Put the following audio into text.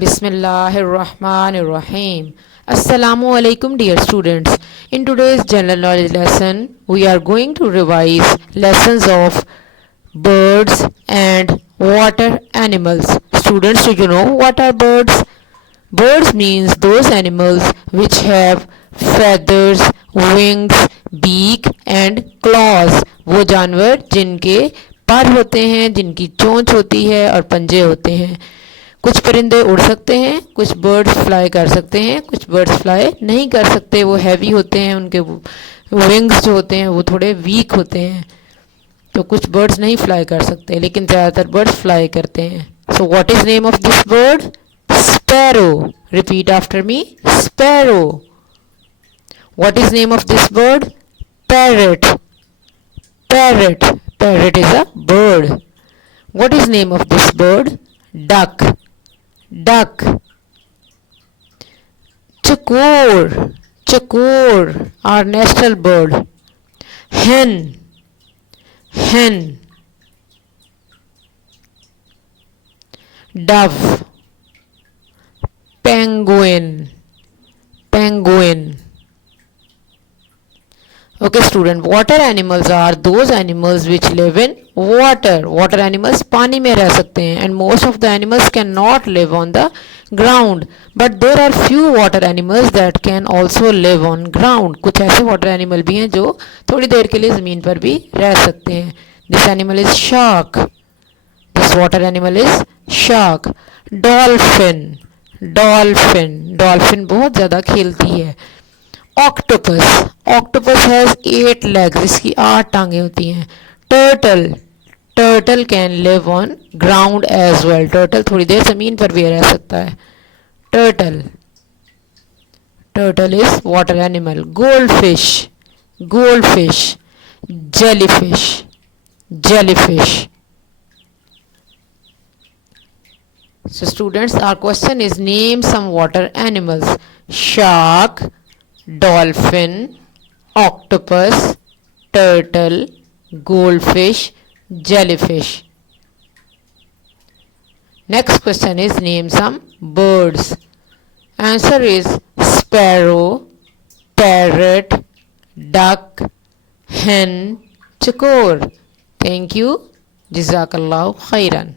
Bismillahirrahmanirrahim. Assalamu alaikum, dear students. In today's general knowledge lesson, we are going to revise lessons of birds and water animals. Students, do you know what are birds? Birds means those animals which have feathers, wings, beak and claws. वो जानवर जिनके पर होते हैं, जिनकी चोंच होती है और पंजे होते हैं. कुछ परिंदे उड़ सकते हैं, कुछ बर्ड्स फ्लाई कर सकते हैं, कुछ बर्ड्स फ्लाई नहीं कर सकते. वो हैवी होते हैं, उनके विंग्स जो होते हैं वो थोड़े वीक होते हैं. तो कुछ बर्ड्स नहीं फ्लाई कर सकते, लेकिन ज़्यादातर बर्ड्स फ्लाई करते हैं. So what is name of this bird? Sparrow. Repeat after me. Sparrow. What is name of this bird? Parrot. Parrot. Parrot is a bird. What is name of this bird? Duck. Duck. Chakor. Chakor, our national bird. Hen. Hen. Dove. Penguin. Penguin. Okay student, water animals are those animals which live in water. Water animals पानी में रह सकते हैं and most of the animals cannot live on the ground. But there are few water animals that can also live on ground. कुछ ऐसे water animal भी हैं जो थोड़ी देर के लिए ज़मीन पर भी रह सकते हैं. This animal is shark. This water animal is shark. Dolphin. Dolphin. Dolphin बहुत ज़्यादा खेलती है. Octopus. Octopus has 8 legs. इसकी 8 टांगे होती हैं. Turtle. Turtle can live on ground as well. Turtle थोड़ी देर ज़मीन पर भी रह सकता है. Turtle. Turtle is water animal. Goldfish. Goldfish. Jellyfish. Jellyfish. So students, our question is name some water animals. Shark, dolphin, octopus, turtle, goldfish, jellyfish. Next question is name some birds. Answer is sparrow, parrot, duck, hen, chakor. Thank you. Jazakallahu khairan.